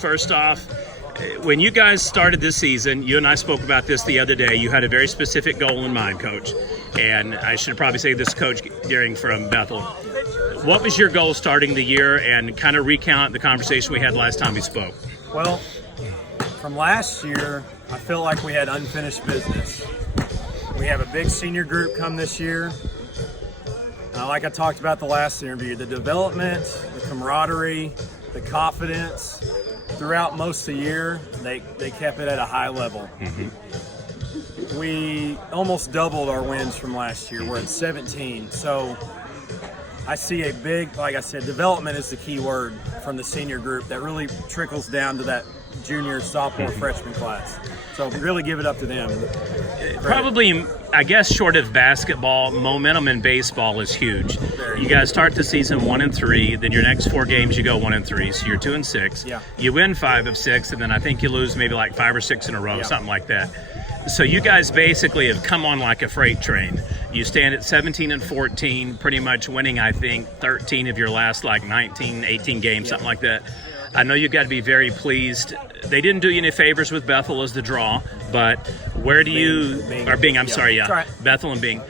first off, when you guys started this season, you and I spoke about this the other day. You had a very specific goal in mind, Coach. And I should probably say this, Coach Gearing from Bethel. What was your goal starting the year, and kind of recount the conversation we had last time we spoke? Well, from last year, I feel like we had unfinished business. We have a big senior group come this year. Like I talked about the last interview, the development, the camaraderie, the confidence, throughout most of the year, they kept it at a high level. Mm-hmm. We almost doubled our wins from last year. We're at 17. So I see a big, like I said, development is the key word from the senior group that really trickles down to that junior, sophomore, freshman class. So really give it up to them. Probably, I guess, short of basketball, momentum in baseball is huge. You guys start the season 1-3, then your next 4 games you go 1-3, so you're 2-6. Yeah. You win 5 of 6, and then I think you lose maybe like 5 or 6 in a row, Yeah. something like that. So you guys basically have come on like a freight train. You stand at 17-14, pretty much winning, I think, 13 of your last like 19, 18 games, something like that. I know you've got to be very pleased. They didn't do you any favors with Bethel as the draw, but where do you, or Bing, I'm sorry, yeah, Bethel and Bing.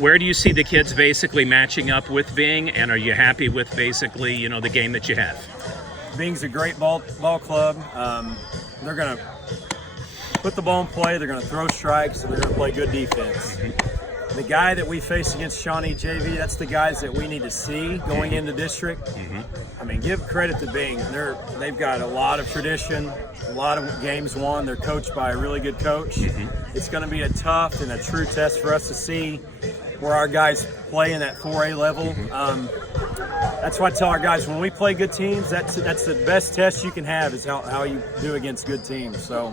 Where do you see the kids basically matching up with Bing, and are you happy with basically, you know, the game that you have? Bing's a great ball club. They're going to put the ball in play, they're going to throw strikes, and they're going to play good defense. Mm-hmm. The guy that we face against Shawnee JV, that's the guys that we need to see going into district. Mm-hmm. I mean, give credit to Bing. They've got a lot of tradition, a lot of games won. They're coached by a really good coach. Mm-hmm. It's going to be a tough and a true test for us to see where our guys play in that 4A level. Mm-hmm. That's why I tell our guys, when we play good teams, that's the best test you can have, is how you do against good teams. So,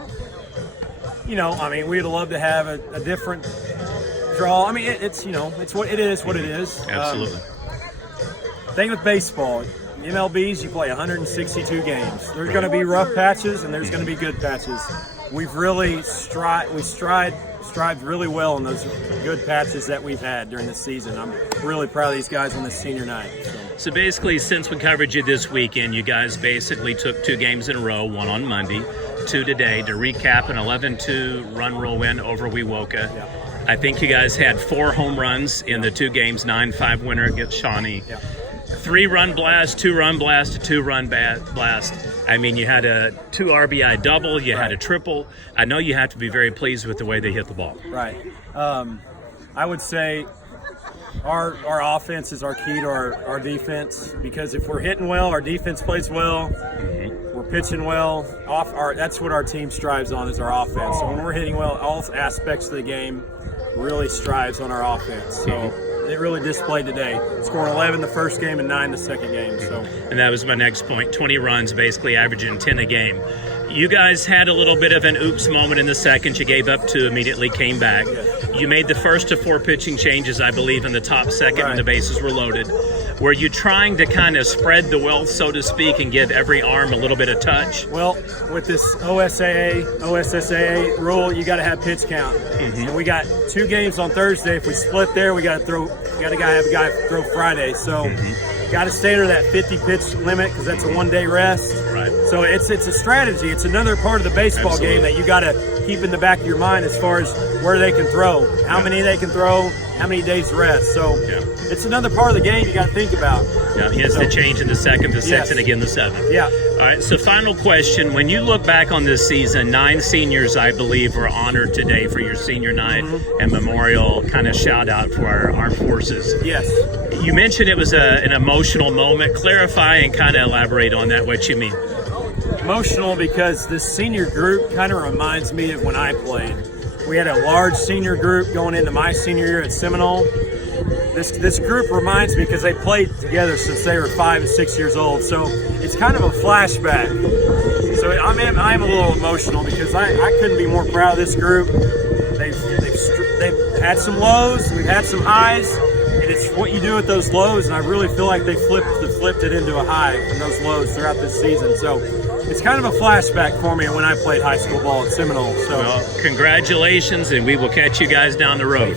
you know, I mean, we'd love to have a different draw. I mean, it's what it is. What it is. Absolutely. Thing with baseball, MLBs, you play 162 games. There's going to be rough patches and there's going to be good patches. We've really strived really well in those good patches that we've had during the season. I'm really proud of these guys on this senior night. So basically, since we covered you this weekend, you guys basically took 2 games in a row, one on Monday, 2 today, to recap an 11-2 run rule win over Wewoka. Yeah. I think you guys had 4 home runs in the 2 games, 9-5 winner against Shawnee. Yeah. 3-run blast, 2-run blast, a 2-run blast. I mean, you had a 2 RBI double, you had a triple. I know you have to be very pleased with the way they hit the ball. Right. I would say our offense is our key to our defense, because if we're hitting well, our defense plays well. Mm-hmm. We're pitching well. That's what our team strives on, is our offense. So when we're hitting well, all aspects of the game really strives on our offense. So it really displayed today. Scoring 11 the first game and 9 the second game. So. And that was my next point. 20 runs, basically averaging 10 a game. You guys had a little bit of an oops moment in the second. You gave up 2, immediately came back. You made the first of 4 pitching changes, I believe, in the top second when the bases were loaded. Were you trying to kind of spread the wealth, so to speak, and give every arm a little bit of touch? Well, with this OSSAA rule, you got to have pitch count. Mm-hmm. And we got 2 games on Thursday. If we split there, we got to have a guy throw Friday. So got to stay under that 50 pitch limit, because that's a 1-day rest. Right. So it's a strategy. It's another part of the baseball game that you got to keep in the back of your mind, as far as where they can throw, how many they can throw, how many days rest. So it's another part of the game you got to think about. Yeah, he has to change in the second, the sixth, and again the seventh. Yeah. All right, so final question. When you look back on this season, 9 seniors, I believe, were honored today for your senior night and memorial kind of shout out for our armed forces. Yes. You mentioned it was an emotional moment. Clarify and kind of elaborate on that, what you mean. Emotional because this senior group kind of reminds me of when I played. We had a large senior group going into my senior year at Seminole. This group reminds me, because they played together since they were 5 and 6 years old. So it's kind of a flashback. So I'm a little emotional, because I couldn't be more proud of this group. They've had some lows, we've had some highs, and it's what you do with those lows. And I really feel like they flipped it into a high from those lows throughout this season. So it's kind of a flashback for me when I played high school ball at Seminole. So, well, congratulations, and we will catch you guys down the road.